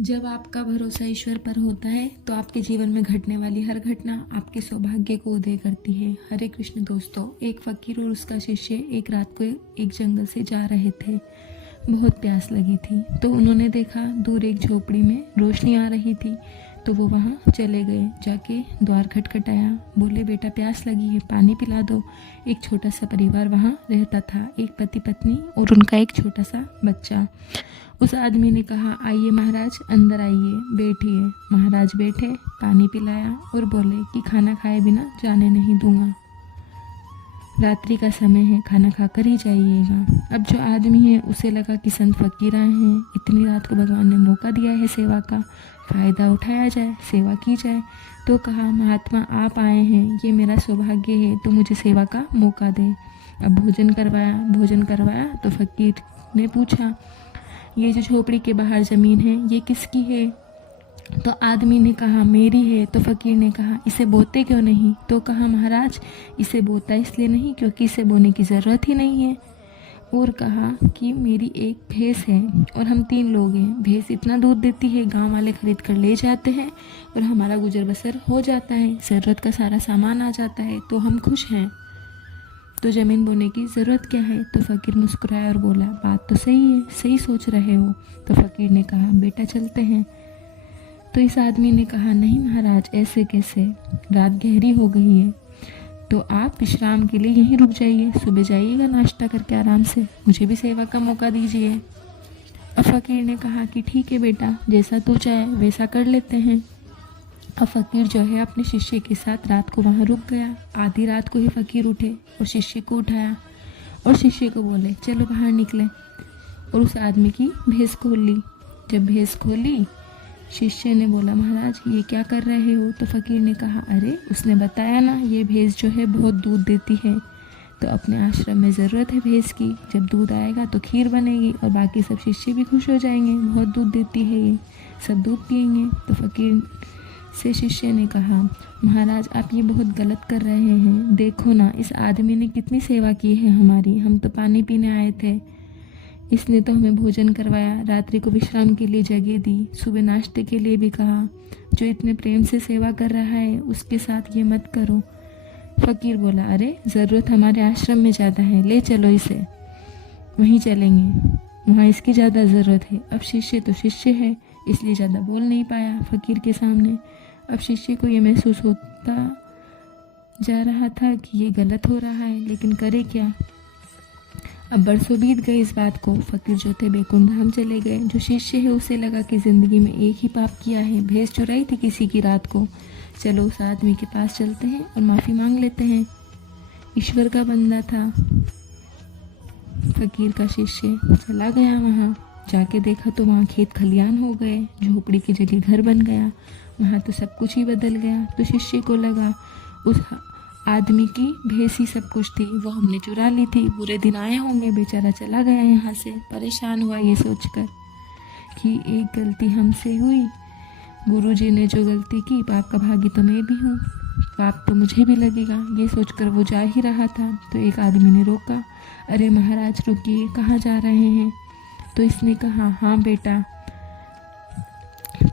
जब आपका भरोसा ईश्वर पर होता है तो आपके जीवन में घटने वाली हर घटना आपके सौभाग्य को उदय करती है। हरे कृष्ण दोस्तों, एक फकीर और उसका शिष्य एक रात को एक जंगल से जा रहे थे। बहुत प्यास लगी थी तो उन्होंने देखा दूर एक झोपड़ी में रोशनी आ रही थी, तो वो वहाँ चले गए। जाके द्वार खटखटाया, बोले बेटा प्यास लगी है, पानी पिला दो। एक छोटा सा परिवार वहाँ रहता था, एक पति पत्नी और उनका एक छोटा सा बच्चा। उस आदमी ने कहा आइए महाराज, अंदर आइए, बैठिए। महाराज बैठे, पानी पिलाया और बोले कि खाना खाए बिना जाने नहीं दूंगा, रात्रि का समय है, खाना खाकर ही जाइएगा। अब जो आदमी है उसे लगा कि संत फकीर आए हैं, इतनी रात को भगवान ने मौका दिया है सेवा का, फ़ायदा उठाया जाए, सेवा की जाए। तो कहा महात्मा आप आए हैं, ये मेरा सौभाग्य है, तो मुझे सेवा का मौका दे। अब भोजन करवाया तो फकीर ने पूछा ये जो झोपड़ी के बाहर ज़मीन है ये किसकी है? तो आदमी ने कहा मेरी है। तो फकीर ने कहा इसे बोते क्यों नहीं? तो कहा महाराज इसे बोता इसलिए नहीं क्योंकि इसे बोने की ज़रूरत ही नहीं है। और कहा कि मेरी एक भैंस है और हम 3 लोग हैं, भैंस इतना दूध देती है, गांव वाले खरीद कर ले जाते हैं और हमारा गुजर बसर हो जाता है, ज़रूरत का सारा सामान आ जाता है, तो हम खुश हैं, तो ज़मीन बोने की ज़रूरत क्या है? तो फ़कीर मुस्कुराया और बोला बात तो सही है, सही सोच रहे हो। तो फ़कीर ने कहा बेटा चलते हैं। तो इस आदमी ने कहा नहीं महाराज, ऐसे कैसे, रात गहरी हो गई है, तो आप विश्राम के लिए यहीं रुक जाइए, सुबह जाइएगा नाश्ता करके आराम से, मुझे भी सेवा का मौका दीजिए। अब फ़कीर ने कहा कि ठीक है बेटा, जैसा तू चाहे वैसा कर लेते हैं। अब फ़कीर जो है अपने शिष्य के साथ रात को वहाँ रुक गया। आधी रात को ही फ़कीर उठे और शिष्य को उठाया और शिष्य को बोले चलो बाहर निकले, और उस आदमी की भैंस खोल ली। जब भैंस खोली, शिष्य ने बोला महाराज ये क्या कर रहे हो? तो फ़कीर ने कहा अरे उसने बताया ना, ये भैंस जो है बहुत दूध देती है, तो अपने आश्रम में ज़रूरत है भैंस की, जब दूध आएगा तो खीर बनेगी और बाकी सब शिष्य भी खुश हो जाएंगे, बहुत दूध देती है ये, सब दूध पियेंगे। तो फ़कीर से शिष्य ने कहा महाराज आप ये बहुत गलत कर रहे हैं, देखो ना इस आदमी ने कितनी सेवा की है हमारी, हम तो पानी पीने आए थे, इसने तो हमें भोजन करवाया, रात्रि को विश्राम के लिए जगह दी, सुबह नाश्ते के लिए भी कहा, जो इतने प्रेम से सेवा कर रहा है उसके साथ ये मत करो। फ़कीर बोला अरे ज़रूरत हमारे आश्रम में ज़्यादा है, ले चलो इसे, वहीं चलेंगे, वहाँ इसकी ज़्यादा ज़रूरत है। अब शिष्य तो शिष्य है इसलिए ज़्यादा बोल नहीं पाया फ़कीर के सामने। अब शिष्य को ये महसूस होता जा रहा था कि ये गलत हो रहा है, लेकिन करे क्या। अब बरसों बीत गए इस बात को। फ़कीर जो थे बैकुंठ धाम चले गए। जो शिष्य है उसे लगा कि ज़िंदगी में एक ही पाप किया है, भैंस चुराई थी किसी की रात को, चलो उस आदमी के पास चलते हैं और माफ़ी मांग लेते हैं। ईश्वर का बंदा था फ़कीर का शिष्य, चला गया वहाँ, जाके देखा तो वहाँ खेत खलियान हो गए, झोपड़ी की जगह घर बन गया, वहाँ तो सब कुछ ही बदल गया। तो शिष्य को लगा उस आदमी की भैंस ही सब कुछ थी, वो हमने चुरा ली थी, बुरे दिन आए होंगे, बेचारा चला गया यहाँ से। परेशान हुआ ये सोचकर कि एक गलती हमसे हुई, गुरुजी ने जो गलती की, पाप का भागी तो मैं भी हूँ, पाप तो मुझे भी लगेगा। ये सोचकर वो जा ही रहा था तो एक आदमी ने रोका, अरे महाराज रुकिए, कहाँ जा रहे हैं? तो इसने कहा हाँ बेटा।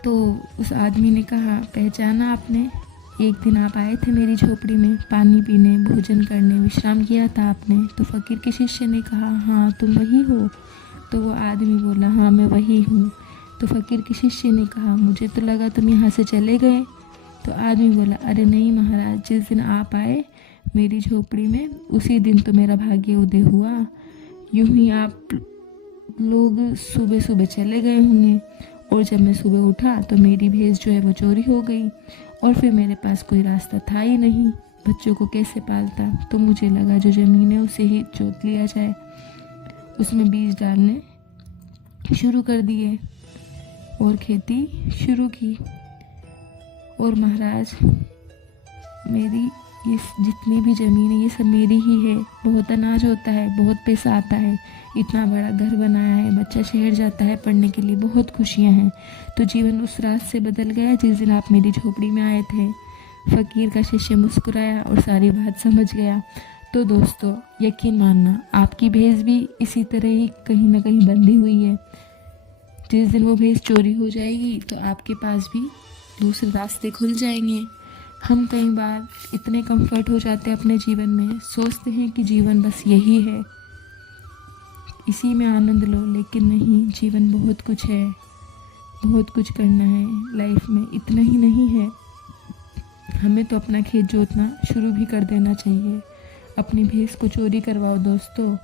तो उस आदमी ने कहा पहचाना आपने, एक दिन आप आए थे मेरी झोपड़ी में, पानी पीने, भोजन करने, विश्राम किया था आपने। तो फ़कीर के शिष्य ने कहा हाँ तुम वही हो? तो वो आदमी बोला हाँ मैं वही हूँ। तो फ़कीर के शिष्य ने कहा मुझे तो लगा तुम यहाँ से चले गए। तो आदमी बोला अरे नहीं महाराज, जिस दिन आप आए मेरी झोपड़ी में उसी दिन तो मेरा भाग्य उदय हुआ, यूं ही आप लोग सुबह सुबह चले गए होंगे, और जब मैं सुबह उठा तो मेरी भैंस जो है वो चोरी हो गई, और फिर मेरे पास कोई रास्ता था ही नहीं, बच्चों को कैसे पालता, तो मुझे लगा जो ज़मीन है उसे ही जोत लिया जाए, उसमें बीज डालने शुरू कर दिए और खेती शुरू की। और महाराज मेरी ये जितनी भी ज़मीन है ये सब मेरी ही है, बहुत अनाज होता है, बहुत पैसा आता है, इतना बड़ा घर बनाया है, बच्चा शहर जाता है पढ़ने के लिए, बहुत खुशियाँ हैं। तो जीवन उस रात से बदल गया जिस दिन आप मेरी झोपड़ी में आए थे। फ़कीर का शिष्य मुस्कुराया और सारी बात समझ गया। तो दोस्तों यकीन मानना आपकी भैंस भी इसी तरह ही कहीं ना कहीं बंधी हुई है, जिस दिन वो भैंस चोरी हो जाएगी तो आपके पास भी दूसरे रास्ते खुल जाएंगे। हम कई बार इतने कंफर्ट हो जाते हैं अपने जीवन में, सोचते हैं कि जीवन बस यही है, इसी में आनंद लो, लेकिन नहीं, जीवन बहुत कुछ है, बहुत कुछ करना है लाइफ में, इतना ही नहीं है। हमें तो अपना खेत जोतना शुरू भी कर देना चाहिए। अपनी भैंस को चोरी करवाओ दोस्तों।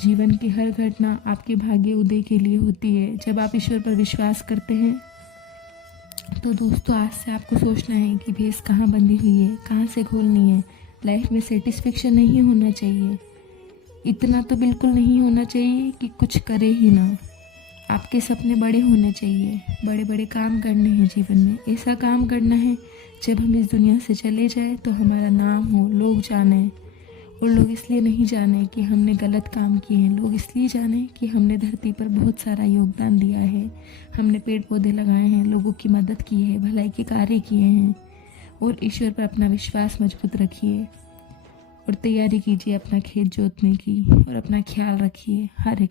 जीवन की हर घटना आपके भाग्य उदय के लिए होती है। जब आप ईश्वर पर विश्वास करते हैं तो दोस्तों आज से आपको सोचना है कि भैंस कहाँ बंधी हुई है, कहाँ से खोलनी है। लाइफ में सेटिस्फेक्शन नहीं होना चाहिए, इतना तो बिल्कुल नहीं होना चाहिए कि कुछ करे ही ना। आपके सपने बड़े होने चाहिए, बड़े बड़े काम करने हैं जीवन में। ऐसा काम करना है जब हम इस दुनिया से चले जाए तो हमारा नाम हो, लोग जाने। और लोग इसलिए नहीं जाने कि हमने गलत काम किए हैं, लोग इसलिए जाने कि हमने धरती पर बहुत सारा योगदान दिया है, हमने पेड़ पौधे लगाए हैं, लोगों की मदद की है, भलाई के कार्य किए हैं। और ईश्वर पर अपना विश्वास मजबूत रखिए और तैयारी कीजिए अपना खेत जोतने की, और अपना ख्याल रखिए। हर एक